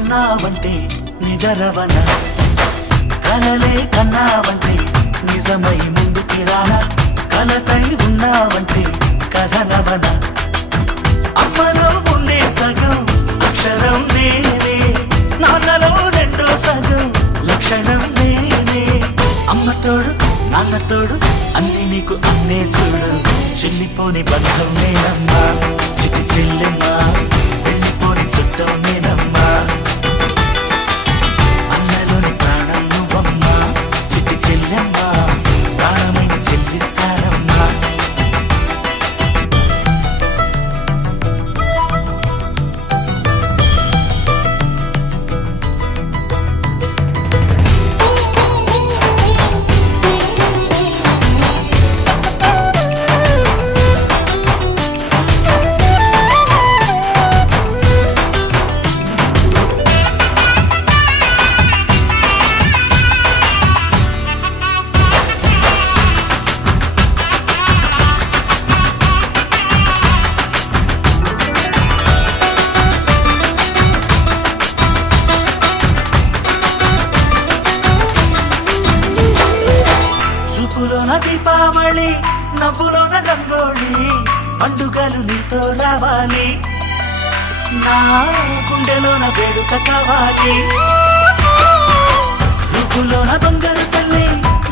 ఉన్నావంటే నిదరవన కలలే కన్నావంటే నిజమై ముందుకి రానా కలతై ఉన్నావంటే కథనవన అమ్మలో ఉండే సగం అక్షరం నేనే నాన్నలో రెండో సగం లక్షణం నేనే అమ్మ తోడు నాన్న తోడు అన్ని నీకు అన్నే చూడు చెల్లిపోని బంధం నేనమ్మా చిటి చెల్లెమ్మా వెళ్ళిపోని చుట్టం నేనమ్మా అన్నలోని ప్రాణం నువ్వమ్మా చిటి చెల్లెమ్మా ప్రాణమైన చెల్లిస్తానమ్మా చూపులోన దీపావళి నవ్వులోన రంగోళి పండుగలు నీతో రావాలి నా గుండెలోన వేడుక కావాలి రూపులోన దొంగలు తల్లి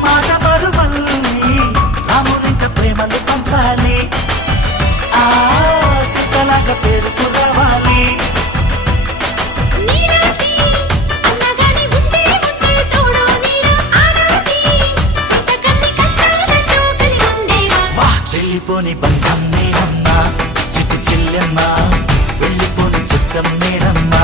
మాట పరుమల్లి రామునింట ప్రేమలు పంచాలి ఆ సీతలాగా పేరుకు రావాలి వెళ్ళిపోని బంధం నేనమ్మా చిట్టి చెల్లెమ్మా వెళ్ళిపోని చుట్టం నేనమ్మా